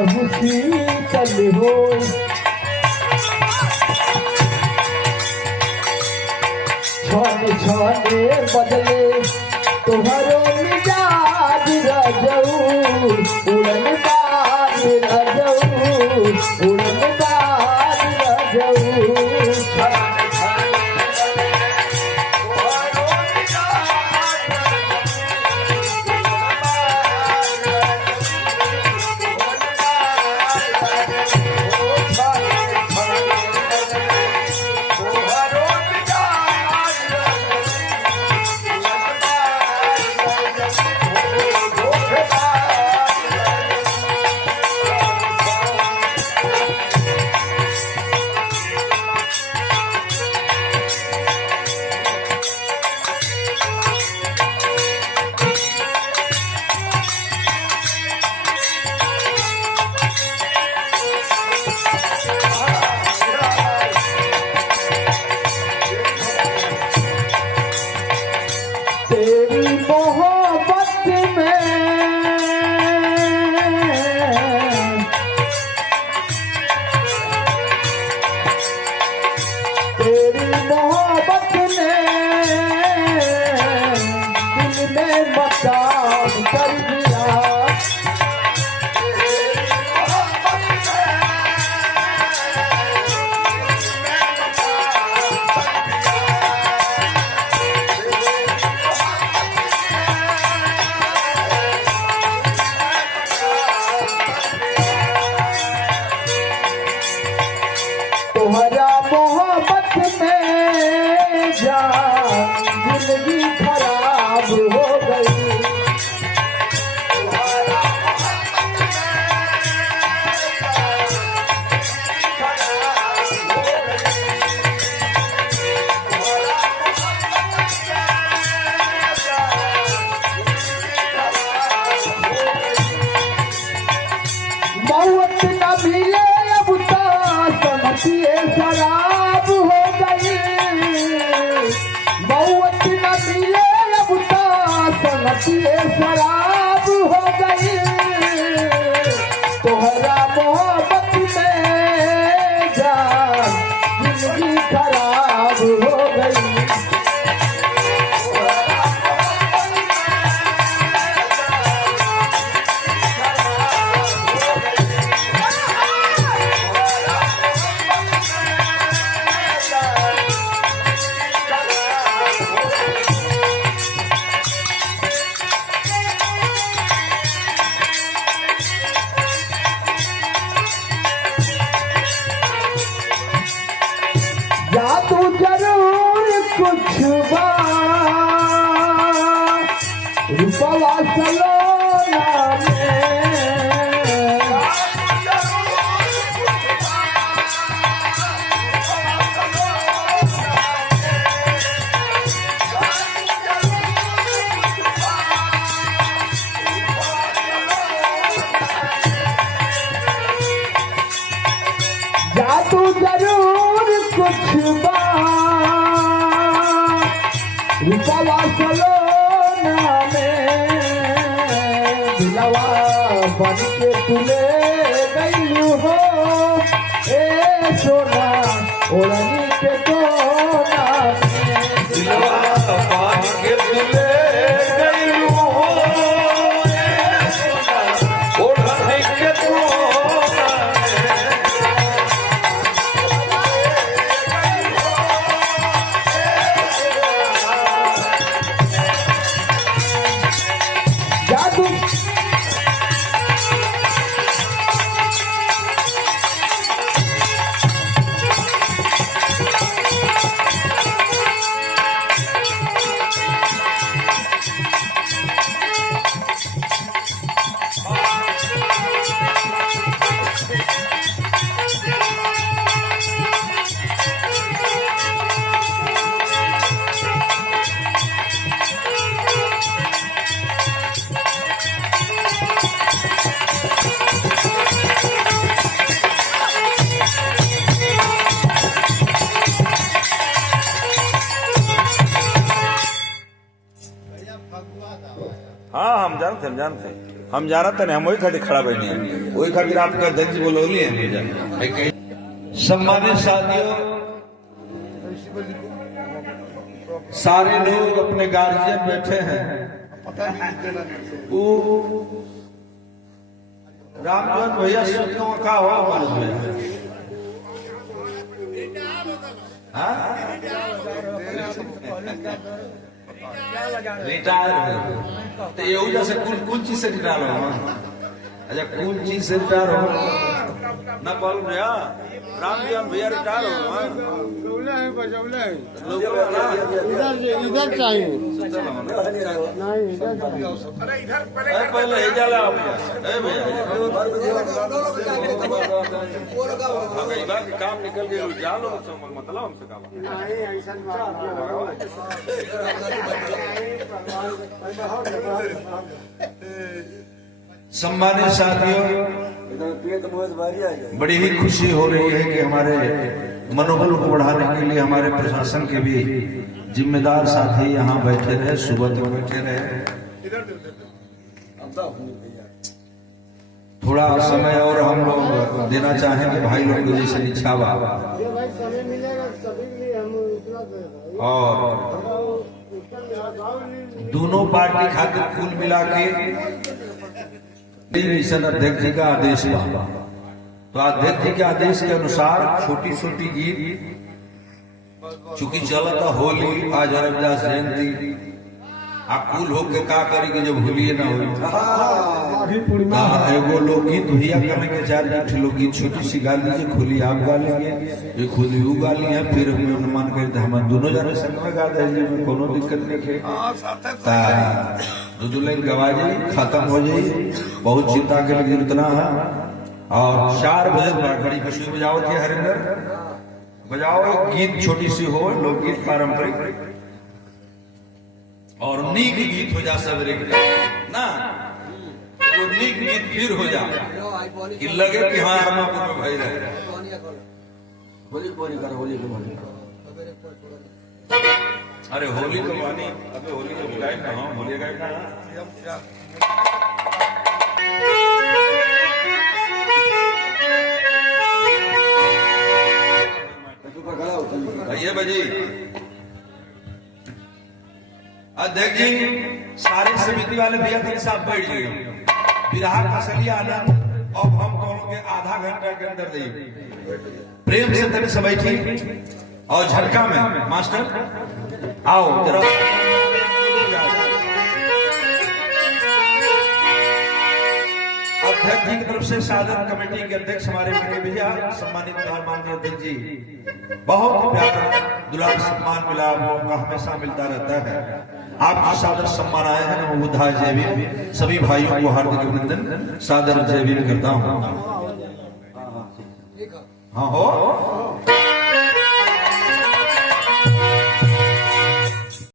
कहु शीतल हो छाने छाने बदले तुम्हारो मिजाज रजऊ उड़न बाज रजऊ उड़न बाज रजऊ तेरी मोहब्बत में तेरी मोहब्बत ने दिल में मकान कर दिया तुम्हारा मोहब्बत में जा जिंदगी खराब हो गई मौत न मिले अब समझिए शराब हो गई मौत न मिले अब समझिए शराब हो गई तोहरा मोहब्बत में जा जिंदगी खराब हो गई या तू जरूर कुछ रुपवा सलोना में या तू जरूर कुछ रुपवा सलोना में दिलवा बन के तुले गई हो ए सोना ओढ़नी के कोना में दिलवा बन के तुले गई हो ए सोना ओढ़नी के कोना जादू हाँ हम जानते हैं हम जा रहा था ना, हम वही खातिर खड़ा बैठे हैं, वही खातिर आपका अध्यक्ष बोलौली है। सम्मानित साथियों, सारे लोग अपने गार्जियन बैठे हैं। वो रामजोहन भैया सोचो का हो मालूम है, रिटायर हो तो ये वजह से कुल चीज से रिटायर हो। अच्छा, कुल चीज से रिटायर हो ना मालूम है। रामजोहन भैया रिटायर हो इधर चाहिए पहले काम निकल गए, जा लो मतलब हमसे काम। सम्मानित साथियों, बड़ी ही खुशी हो रही है कि हमारे मनोबल को बढ़ाने के लिए हमारे प्रशासन के भी जिम्मेदार साथी यहाँ बैठे रहे, सुबह तक बैठे रहे। थोड़ा समय और हम लोग देना चाहेंगे भाई लोग को, जैसे निछावा और दोनों पार्टी खातिर कुल मिला के अध्यक्ष जी का आदेश हुआ, तो अध्यक्ष जी के आदेश के अनुसार छोटी छोटी गीत, चूंकि चलता होली, आज रविदास जयंती, आप कुल होके का करी कि जब होलिए ना हो एगो लोकगीत भैया करने के 4 लोकगीत छोटी सी गा लीजिए, खुली आप गा लेंगे, ये खुली वो गा ली है, फिर हमें अनुमान करते हम दोनों जने संग में गा देंगे, कोनो दिक्कत नहीं है। दो लाइन गवा जाए, खत्म हो जाए, बहुत चिंता के लिए इतना है। और 4 बजे घड़ी खुशी बजाओ थे, हरिंदर बजाओ, गीत छोटी सी हो, लोकगीत पारंपरिक और नीक गीत हो जा सवेरे ना, वो नीक गीत फिर हो जा कि लगे कि हाँ हमारे में भाई रहे। अरे होली तो वानी, अबे होली तो गाय ना, हाँ होली गाय ना। भैया बजी अध्यक्ष जी, सारे समिति वाले भैया थे साहब बैठ गए, बिरहा का सलिया आनंद अब हम दोनों के आधा घंटा के अंदर दे प्रेम से तक सब बैठी और झटका में मास्टर आओ जरा। अध्यक्ष जी की तरफ से साधन कमेटी के अध्यक्ष हमारे बड़े भैया सम्मानित माननीय अध्यक्ष जी, बहुत प्यार दुलार सम्मान मिला, मौका हमेशा मिलता रहता है। आपको सादर सम्मान आए हैं, मैं बुद्धा जय भीम सभी भाइयों को हार्दिक अभिनंदन, सादर जय भीम करता हूँ। हाँ हो